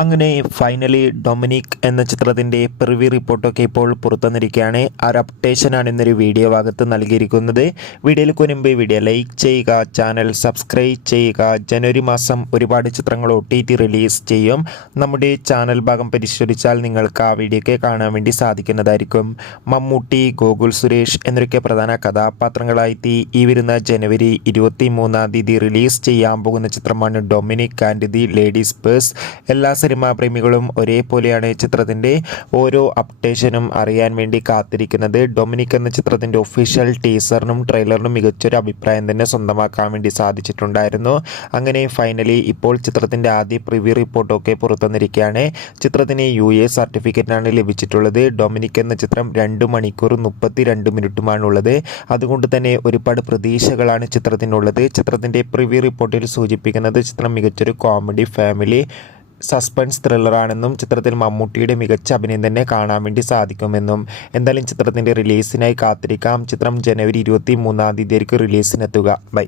അങ്ങനെ finally Dominic എന്ന ചിത്രത്തിൻ്റെ പ്രിവ്യൂ റിപ്പോർട്ടൊക്കെ ഇപ്പോൾ പുറത്തുവന്നിരിക്കുകയാണ്. ആ ഒരു അപ്ഡേഷനാണ് ഇന്നൊരു വീഡിയോ ഭാഗത്ത് നൽകിയിരിക്കുന്നത്. വീഡിയോയിൽ മുൻപ് വീഡിയോ ലൈക്ക് ചെയ്യുക, ചാനൽ സബ്സ്ക്രൈബ് ചെയ്യുക. ജനുവരി മാസം ഒരുപാട് ചിത്രങ്ങൾ OTT റിലീസ് ചെയ്യും. നമ്മുടെ ചാനൽ ഭാഗം പരിശോധിച്ചാൽ നിങ്ങൾക്ക് ആ വീഡിയോയൊക്കെ കാണാൻ വേണ്ടി സാധിക്കുന്നതായിരിക്കും. മമ്മൂട്ടി, ഗോകുൽ സുരേഷ് എന്നൊക്കെ പ്രധാന കഥാപാത്രങ്ങളായി ഈ വരുന്ന ജനുവരി 23 റിലീസ് ചെയ്യാൻ പോകുന്ന ചിത്രമാണ് Dominic and the ladies purse. എല്ലാ സിനിമാ പ്രേമികളും ഒരേപോലെയാണ് ചിത്രത്തിൻ്റെ ഓരോ അപ്ഡേഷനും അറിയാൻ വേണ്ടി കാത്തിരിക്കുന്നത്. ഡൊമിനിക് എന്ന ചിത്രത്തിൻ്റെ ഒഫീഷ്യൽ ടീസറിനും ട്രെയിലറിനും മികച്ചൊരു അഭിപ്രായം തന്നെ സ്വന്തമാക്കാൻ വേണ്ടി സാധിച്ചിട്ടുണ്ടായിരുന്നു. അങ്ങനെ ഫൈനലി ഇപ്പോൾ ചിത്രത്തിൻ്റെ ആദ്യ പ്രിവ്യൂ റിപ്പോർട്ടൊക്കെ പുറത്തുവന്നിരിക്കുകയാണ്. ചിത്രത്തിന് UA സർട്ടിഫിക്കറ്റാണ് ലഭിച്ചിട്ടുള്ളത്. ഡൊമിനിക് എന്ന ചിത്രം 2 മണിക്കൂർ 32 മിനിറ്റുമാണുള്ളത്. അതുകൊണ്ട് തന്നെ ഒരുപാട് പ്രതീക്ഷകളാണ് ചിത്രത്തിനുള്ളത്. ചിത്രത്തിൻ്റെ പ്രിവ്യൂ റിപ്പോർട്ടിൽ സൂചിപ്പിക്കുന്നത് ചിത്രം മികച്ചൊരു കോമഡി, ഫാമിലി, സസ്പെൻസ് ത്രില്ലറാണെന്നും ചിത്രത്തിൽ മമ്മൂട്ടിയുടെ മികച്ച അഭിനയം തന്നെ കാണാൻ വേണ്ടി സാധിക്കുമെന്നും. എന്തായാലും ചിത്രത്തിൻ്റെ റിലീസിനായി കാത്തിരിക്കാം. ചിത്രം ജനുവരി 23 റിലീസിനെത്തുക. ബൈ.